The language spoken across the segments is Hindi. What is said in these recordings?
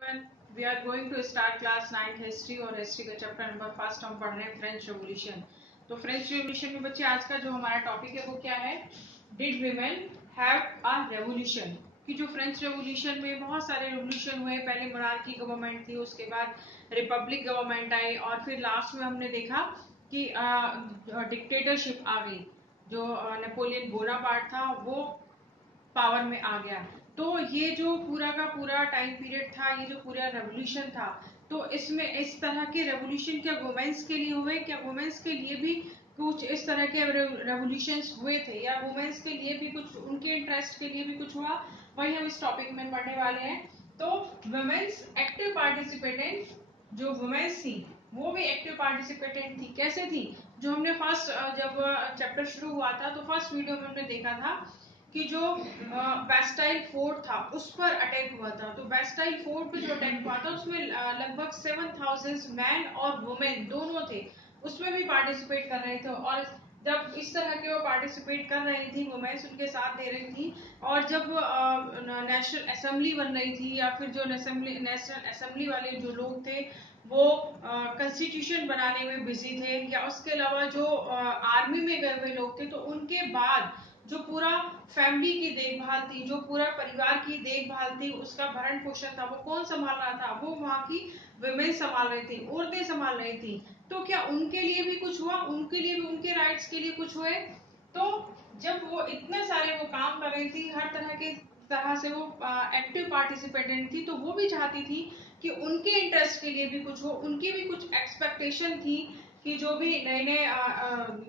We are going to start class 9 history और हिस्ट्री का चैप्टर नंबर फर्स्ट हम पढ़ रहे हैं फ्रेंच रेवोल्यूशन। तो फ्रेंच रेवोल्यूशन में बच्चे आज का जो हमारा टॉपिक है वो क्या है? Did women have a revolution? कि जो फ्रेंच रेवोल्यूशन में बहुत सारे रेवोल्यूशन हुए, पहले मोनार्की गवर्नमेंट थी, उसके बाद रिपब्लिक गवर्नमेंट आई और फिर लास्ट में हमने देखा कि डिक्टेटरशिप आ गई। जो नेपोलियन बोनापार्ट था वो पावर में आ गया। तो ये जो पूरा का पूरा टाइम पीरियड था, ये जो पूरा रेवोल्यूशन था, तो इसमें इस तरह के रेवोल्यूशन क्या वुमेन्स के लिए हुए? क्या वुमेन्स के लिए भी कुछ इस तरह के रेवोल्यूशंस हुए थे, या वुमेन्स के लिए भी कुछ, उनके इंटरेस्ट के लिए भी कुछ हुआ? वही हम इस टॉपिक में पढ़ने वाले हैं। तो वुमेन्स एक्टिव पार्टिसिपेटेंट, जो वुमेन्स थी वो भी एक्टिव पार्टिसिपेटेंट थी। कैसे थी? जो हमने फर्स्ट जब चैप्टर शुरू हुआ था तो फर्स्ट वीडियो में हमने देखा था कि जो बेस्टाइल फोर्ट था उस पर अटैक हुआ था। तो बेस्टाइल फोर्ट पे जो अटैक हुआ था उसमें लगभग 7,000 मैन और वुमेन दोनों थे, उसमें भी पार्टिसिपेट कर रहे थे। और जब इस तरह के वो पार्टिसिपेट कर रही थी, वुमेन्स उनके साथ दे रही थी, और जब नेशनल असेंबली बन रही थी, या फिर जो नेशनल असेंबली वाले जो लोग थे वो कॉन्स्टिट्यूशन बनाने में बिजी थे, या उसके अलावा जो आर्मी में गए हुए लोग थे, तो उनके बाद जो पूरा फैमिली की देखभाल थी, जो पूरा परिवार की देखभाल थी, उसका भरण पोषण था, वो कौन संभाल रहा था? वो वहाँ की वुमेन संभाल रही थी, औरतें संभाल रही थी। तो क्या उनके लिए भी कुछ हुआ? उनके लिए भी, उनके राइट्स के लिए कुछ हुए? तो जब वो इतने सारे वो काम कर रही थी, हर तरह से वो एक्टिव पार्टिसिपेंट थी, तो वो भी चाहती थी कि उनके इंटरेस्ट के लिए भी कुछ हो, उनकी भी कुछ एक्सपेक्टेशन थी कि जो भी नए नए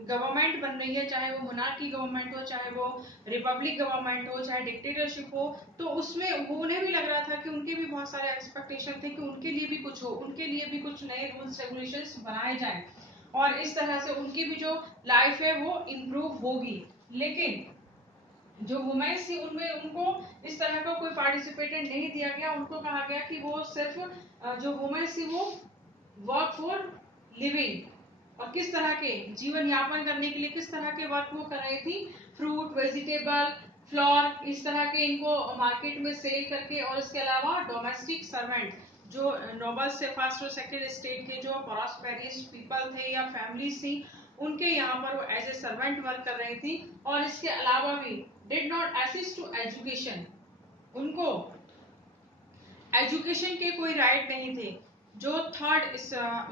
गवर्नमेंट बन रही है, चाहे वो मोनार्की गवर्नमेंट हो, चाहे वो रिपब्लिक गवर्नमेंट हो, चाहे डिक्टेटरशिप हो, तो उसमें वो उन्हें भी लग रहा था कि उनके भी बहुत सारे एक्सपेक्टेशन थे कि उनके लिए भी कुछ हो, उनके लिए भी कुछ नए रूल्स रेगुलेशंस बनाए जाएं, और इस तरह से उनकी भी जो लाइफ है वो इम्प्रूव होगी। लेकिन जो वुमेन्स थी उनमें उनको इस तरह का कोई पार्टिसिपेटेंट नहीं दिया गया। उनको कहा गया कि वो सिर्फ जो वुमेन्स थी वो वर्क फॉर लिविंग, और किस तरह के जीवन यापन करने के लिए किस तरह के वर्क वो कर रही थी, फ्रूट, वेजिटेबल, फ्लोर, इस तरह के इनको मार्केट में सेल करके। और इसके अलावा डोमेस्टिक सर्वेंट, जो नोबल से फर्स्ट और सेकंड स्टेट के जो प्रॉस्पेरियस पीपल थे या फैमिलीज थी, उनके यहाँ पर वो एज ए सर्वेंट वर्क कर रही थी। और इसके अलावा भी did not assist to education, उनको एजुकेशन के कोई राइट नहीं थे। जो थर्ड,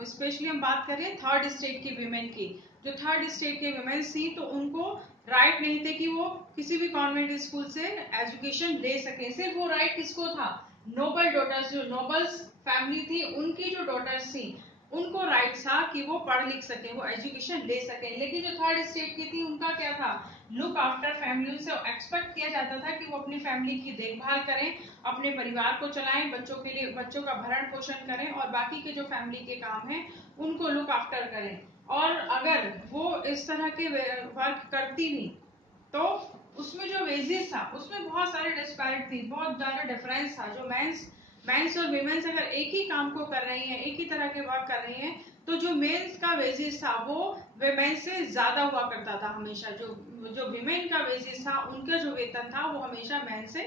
स्पेशली हम बात करें थर्ड स्टेट के विमेन की, जो थर्ड स्टेट के विमेन थी, तो उनको राइट नहीं थे कि वो किसी भी कॉन्वेंट स्कूल से एजुकेशन ले सके। सिर्फ वो राइट किसको था? नोबल डॉटर्स, जो नोबल्स फैमिली थी उनकी जो डॉटर्स थी, उनको राइट था कि वो पढ़ लिख सके, वो एजुकेशन ले सके। लेकिन जो थर्ड स्टेट की थी उनका क्या था? Look after family. उनसे एक्सपेक्ट किया जाता था कि वो अपनी फैमिली की देखभाल करें, अपने परिवार को चलाएं, बच्चों के लिए बच्चों का भरण पोषण करें, और बाकी के जो फैमिली के काम हैं उनको लुक आफ्टर करें। और अगर वो इस तरह के वर्क करती भी तो उसमें जो वेजेस था उसमें बहुत सारे डिस्पैरिट थी, बहुत ज्यादा डिफरेंस था। जो मेंस और वीमेन्स अगर एक ही काम को कर रही हैं, एक ही तरह के वर्क कर रही हैं, तो जो मेंस का वेजेस था वो वीमेन से ज्यादा हुआ करता था हमेशा। जो जो वीमेन का वेजेस था, उनका जो वेतन था वो हमेशा मेन से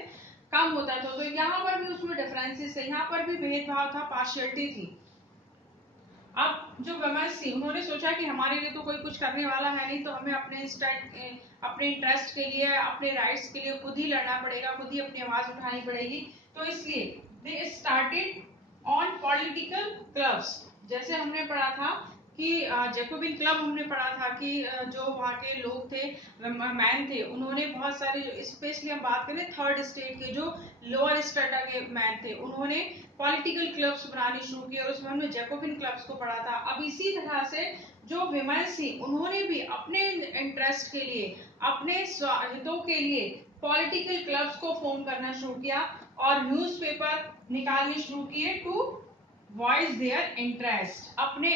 कम होता था। तो यहाँ पर भी उसमें डिफरेंसेस है, यहाँ पर भी भेदभाव था, पार्शियलिटी थी। अब जो वुमेन्स थी उन्होंने सोचा कि हमारे लिए तो कोई कुछ करने वाला है नहीं, तो हमें अपने इंटरेस्ट के लिए, अपने राइट्स के लिए खुद ही लड़ना पड़ेगा, खुद ही अपनी आवाज उठानी पड़ेगी। तो इसलिए they started on political clubs. जैसे हमने पढ़ा था कि जैकोबिन क्लब हमने पढ़ा था कि जो वहाँ के लोग थे, मैन थे, उन्होंने बहुत सारे, स्पेशली हम बात करें थर्ड स्टेट के जो लोअर स्ट्रेटा के मैन थे, उन्होंने पॉलिटिकल क्लब्स बनाने शुरू किए, और उसमें हमने जैकोबिन क्लब्स को पढ़ा था। अब इसी तरह से जो विमेन्स थी उन्होंने भी अपने इंटरेस्ट के लिए, अपने हितों के लिए पॉलिटिकल क्लब्स को फॉर्म करना शुरू किया, और न्यूज़पेपर निकालने शुरू किए टू वॉइस देयर इंटरेस्ट, अपने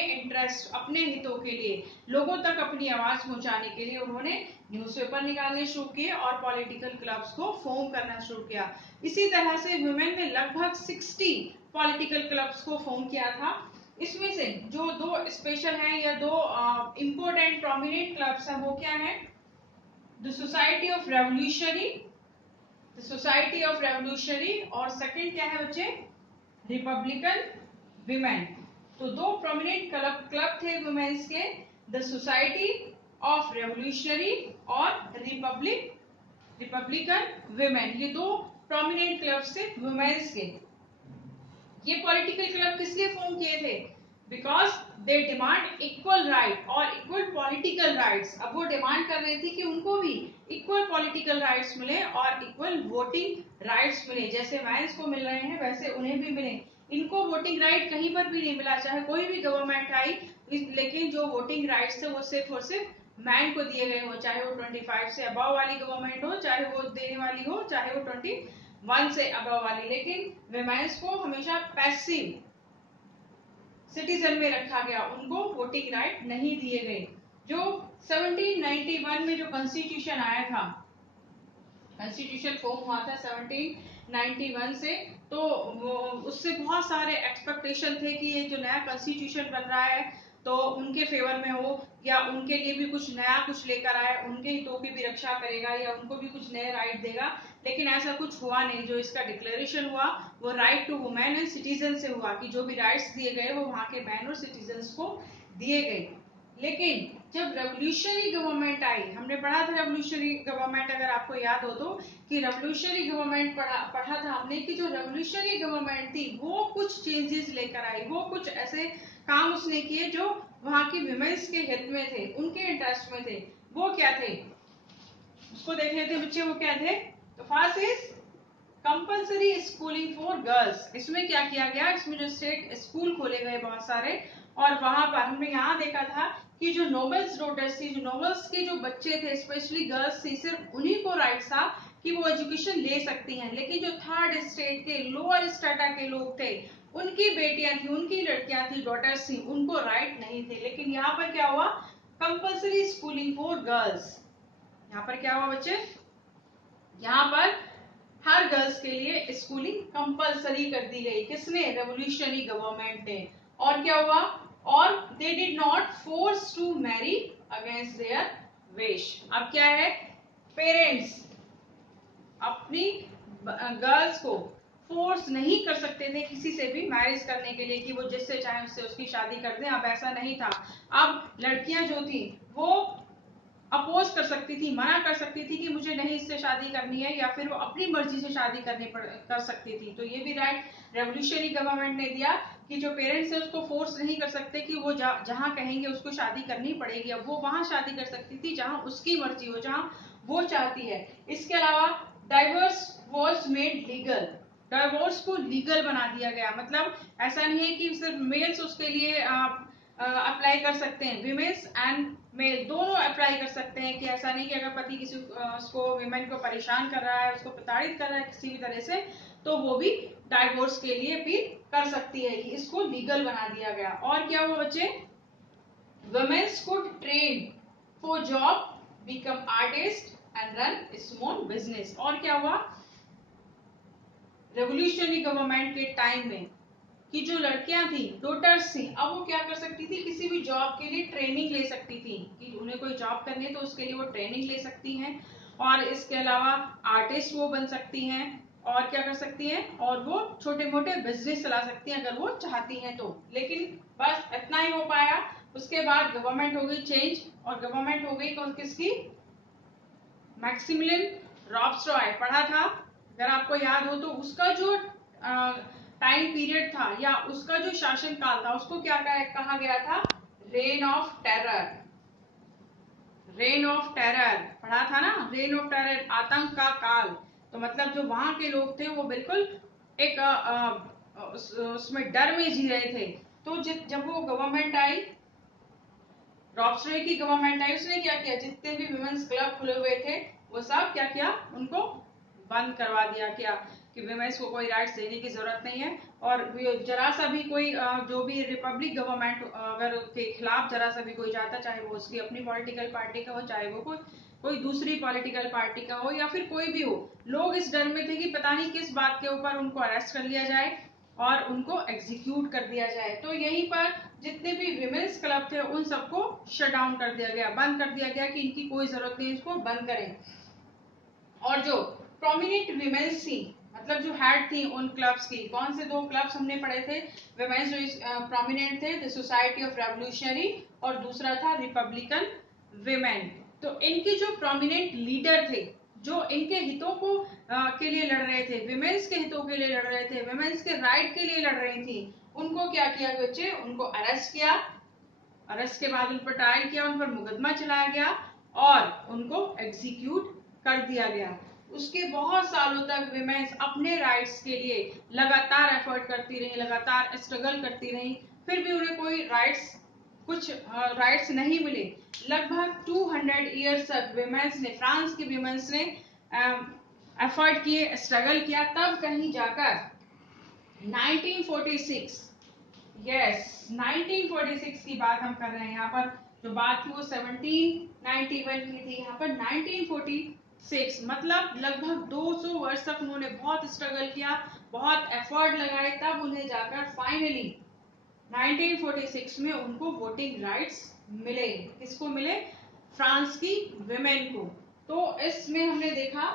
हितों के लिए, लोगों तक अपनी आवाज पहुंचाने के लिए उन्होंने न्यूज़पेपर निकालने शुरू किए और पॉलिटिकल क्लब्स को फॉर्म करना शुरू किया। इसी तरह से वुमेन ने लगभग 60 पॉलिटिकल क्लब्स को फॉर्म किया था। इसमें से जो दो स्पेशल हैं, या दो इम्पोर्टेंट प्रोमिनेंट क्लब्स हैं, वो क्या है? The society of revolutionary, the society of revolutionary, और सेकंड क्या है बच्चे? Republican women. तो दो प्रोमिनेंट क्लब थे वुमेन्स के, द सोसाइटी ऑफ रेवोल्यूशनरी और रिपब्लिकन विमेन। ये दो प्रोमिनेंट क्लब्स थे वुमेन्स के। ये पॉलिटिकल क्लब किस लिए फॉर्म किए थे? Because they demand equal right और इक्वल पॉलिटिकल राइट्स। अब वो डिमांड कर रही थी कि उनको भी इक्वल पॉलिटिकल राइट्स मिले और इक्वल वोटिंग राइट्स मिले। जैसे मैंस को मिल रहे हैं वैसे उन्हें भी मिले। इनको वोटिंग राइट कहीं पर भी नहीं मिला, चाहे कोई भी गवर्नमेंट आई, लेकिन जो वोटिंग राइट्स थे वो सिर्फ और सिर्फ मैन को दिए गए हो, चाहे वो 25 से अबव वाली गवर्नमेंट हो, चाहे वो देने वाली हो, चाहे वो 21 से अबव वाली। लेकिन विमेन्स को हमेशा पैसिव सिटीजन में रखा गया, उनको वोटिंग राइट नहीं दिए गए। जो 1791 में जो कॉन्स्टिट्यूशन आया था, कॉन्स्टिट्यूशन फॉर्म हुआ था 1791 से, तो उससे बहुत सारे एक्सपेक्टेशन थे कि ये जो नया कॉन्स्टिट्यूशन बन रहा है तो उनके फेवर में हो, या उनके लिए भी कुछ नया कुछ लेकर आए, उनके हितों की भी रक्षा करेगा, या उनको भी कुछ नए राइट देगा। लेकिन ऐसा कुछ हुआ नहीं। जो इसका डिक्लेरेशन हुआ वो right to women and citizen से हुआ, कि जो भी राइट्स दिए गए वो वहां के मैन और सिटीजन्स को दिए गए। लेकिन जब रेवोल्यूशनरी गवर्नमेंट आई, हमने पढ़ा था रेवोल्यूशनरी गवर्नमेंट, अगर आपको याद हो तो, कि रेवोल्यूशनरी गवर्नमेंट पढ़ा था हमने कि जो रेवोल्यूशनरी गवर्नमेंट थी वो कुछ चेंजेस लेकर आई, वो कुछ ऐसे काम उसने किए जो वहां की विमेन्स के हित में थे, उनके इंटरेस्ट में थे। वो क्या थे उसको देख लेते हैं बच्चे, वो क्या थे। तो first is compulsory schooling for girls. इसमें क्या किया गया, इसमें जो स्टेट स्कूल खोले गए बहुत सारे, और वहां पर हमने यहाँ देखा था कि जो नोबल्स डॉटर्स थी, जो नोबल्स के जो बच्चे थे, स्पेशली गर्ल्स थी, सिर्फ उन्हीं को राइट था कि वो एजुकेशन ले सकती हैं। लेकिन जो थर्ड स्टेट के लोअर स्टेटा के लोग थे, उनकी बेटियां थी, उनकी लड़कियां थी, डॉटर्स थी, उनको राइट नहीं थे। लेकिन यहाँ पर क्या हुआ, कंपल्सरी स्कूलिंग फॉर गर्ल्स। यहाँ पर क्या हुआ बच्चे, यहाँ पर हर गर्ल्स के लिए स्कूलिंग कंपल्सरी कर दी गई। किसने? रेवोल्यूशनरी गवर्नमेंट ने। और क्या हुआ, और they did not force to marry against their wish. अब क्या है, पेरेंट्स अपनी गर्ल्स को फोर्स नहीं कर सकते थे किसी से भी मैरिज करने के लिए, कि वो जिससे चाहे उससे उसकी शादी कर दें। अब ऐसा नहीं था। अब लड़कियां जो थी वो अपोज कर सकती थी, मना कर सकती थी कि मुझे नहीं इससे शादी करनी है, या फिर वो अपनी मर्जी से शादी कर सकती थी। तो ये भी राइट रेवोल्यूशनरी गवर्नमेंट ने दिया कि जो पेरेंट्स है उसको फोर्स नहीं कर सकते कि वो जहां कहेंगे उसको शादी करनी पड़ेगी। अब वो वहां शादी कर सकती थी जहां उसकी मर्जी हो, जहां वो चाहती है। इसके अलावा divorce was made legal. Divorce को लीगल बना दिया गया। मतलब ऐसा नहीं है कि सिर्फ मेल्स उसके लिए अप्लाई कर सकते हैं, विमेन्स एंड मेल दोनों अप्लाई कर सकते हैं। कि ऐसा नहीं कि अगर पति किसी उसको विमेन को परेशान कर रहा है, उसको प्रताड़ित कर रहा है किसी भी तरह से, तो वो भी डाइवोर्स के लिए अपील कर सकती है। कि इसको लीगल बना दिया गया। और क्या हुआ बच्चे, womens could train for job, become artist and run small business. और क्या हुआ, रेवोल्यूशनरी गवर्नमेंट के टाइम में कि जो लड़कियां थी, डॉटर्स थी, अब वो क्या कर सकती थी, किसी भी जॉब के लिए ट्रेनिंग ले सकती थी। कि उन्हें कोई जॉब करनी है तो उसके लिए वो ट्रेनिंग ले सकती हैं। और इसके अलावा आर्टिस्ट वो बन सकती हैं, और क्या कर सकती हैं, और वो छोटे मोटे बिजनेस चला सकती हैं अगर वो चाहती हैं तो। लेकिन बस इतना ही हो पाया। उसके बाद गवर्नमेंट हो गई चेंज, और गवर्नमेंट हो गई किसकी, मैक्सिमिलियन रॉबस्ट्रॉय। पढ़ा था अगर आपको याद हो तो, उसका जो टाइम पीरियड था या उसका जो शासन काल था उसको क्या कहा गया था, rain of terror. Rain of terror पढ़ा था ना, रेन ऑफ टेरर, आतंक का काल। तो मतलब जो वहां के लोग थे वो बिल्कुल एक उसमें डर में जी रहे थे। तो जब वो गवर्नमेंट आई, रॉबस्ट्रॉय की गवर्नमेंट आई, उसने क्या किया, जितने भी विमेन्स क्लब खुले हुए थे वो सब क्या किया, उनको बंद करवा दिया। क्या कि विमेन्स को कोई राइट्स देने की जरूरत नहीं है। और जरा सा भी कोई जो भी रिपब्लिक गवर्नमेंट अगर के खिलाफ जरा सा भी कोई जाता, चाहे वो उसकी अपनी पॉलिटिकल पार्टी का हो, चाहे वो कोई दूसरी पॉलिटिकल पार्टी का हो, या फिर कोई भी हो, लोग इस डर में थे कि पता नहीं किस बात के ऊपर उनको अरेस्ट कर लिया जाए और उनको एग्जीक्यूट कर दिया जाए। तो यहीं पर जितने भी विमेन्स क्लब थे उन सबको शट डाउन कर दिया गया, बंद कर दिया गया, कि इनकी कोई जरूरत नहीं, इसको बंद करें। और जो प्रोमिनेंट विमेन्स थी, मतलब जो हेड थी उन क्लब्स की, कौन से 2 क्लब्स हमने पढ़े थे, विमेन्स जो प्रोमिनेंट थे, द सोसाइटी ऑफ रेवोल्यूशनरी और दूसरा था रिपब्लिकन विमेन। तो इनके जो प्रोमिनेंट लीडर थे, जो इनके हितों को के लिए लड़ रहे थे, विमेन्स के हितों के लिए लड़ रहे थे, विमेन्स के राइट के लिए लड़ रही थी, उनको क्या किया बच्चे, उनको अरेस्ट किया। अरेस्ट के बाद उन पर ट्रायल किया, उन पर मुकदमा चलाया गया और उनको एग्जीक्यूट कर दिया गया। उसके बहुत सालों तक विमेन्स अपने राइट्स के लिए लगातार एफर्ट करती रही, लगातार स्ट्रगल करती रही, फिर भी उन्हें कोई राइट्स, कुछ राइट्स नहीं मिले। लगभग 200 ईयर्स तक विमेन्स ने, फ्रांस की विमेन्स ने एफर्ट किए, स्ट्रगल किया, तब कहीं जाकर 1946, यस 1946 की बात हम कर रहे हैं। यहाँ पर जो बात थी वो 1791 की थी, यहाँ पर 1946, मतलब लगभग 200 वर्ष तक उन्होंने बहुत स्ट्रगल किया, बहुत एफर्ट लगाए, तब उन्हें जाकर फाइनली 1946 में उनको वोटिंग राइट्स मिले। किसको मिले? फ्रांस की विमेन को। तो इसमें हमने देखा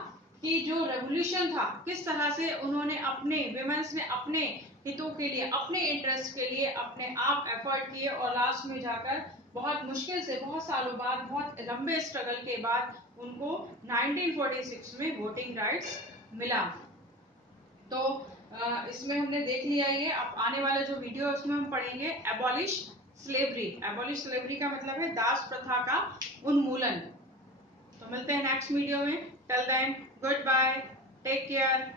कि जो रेवोल्यूशन था, किस तरह से उन्होंने अपने विमेन्स ने अपने हितों के लिए, अपने इंटरेस्ट के लिए अपने आप एफर्ट किए और लास्ट में जाकर बहुत मुश्किल से, बहुत सालों बाद, बहुत लंबे स्ट्रगल के बाद उनको 1946 में वोटिंग राइट्स मिला। तो इसमें हमने देख लिया ये। अब आने वाला जो वीडियो है उसमें हम पढ़ेंगे एबॉलिश स्लेवरी। एबॉलिश स्लेवरी का मतलब है दास प्रथा का उन्मूलन। तो मिलते हैं नेक्स्ट वीडियो में। Till then goodbye, take care.